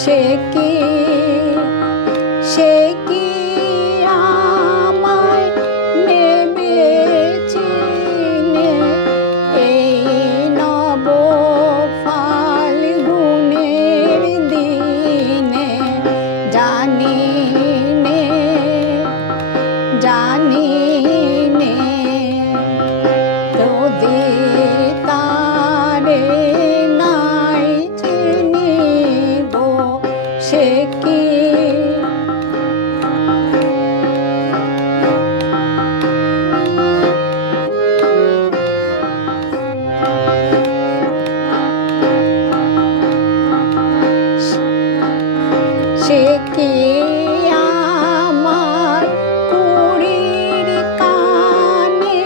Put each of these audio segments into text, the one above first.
সে কি সে কি আমায় নেবে চিনে এই নব ফাল্গুনের দিনে জানি নে জানি নে যদি তারে নাই চিনি গো সে কি সে কি আমার কুড়ির কানে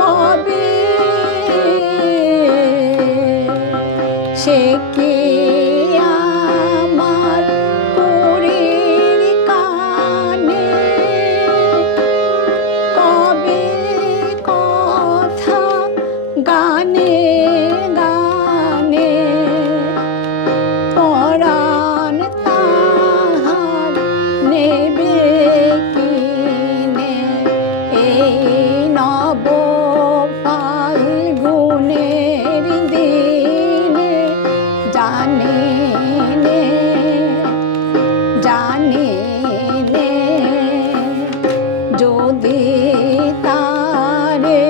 কবে সে কি আমার কুড়ির কানে কবে কথা গানে গানে পরাণ তাহার নেবে কিনে এই নব ফাল্গুনের দিনে জানি নে জানি নে যদি তারে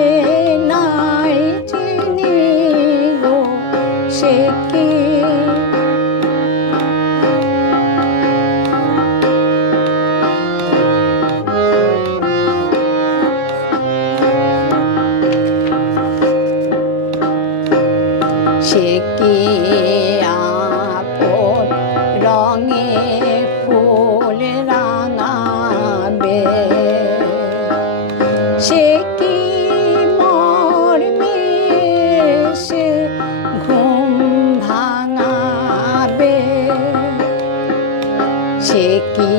নাই চিনি গো সে কি সে কি আপন রঙে ফুল রাঙাবে সে কি মর্মে সে ঘুম ভাঙাবে সে কি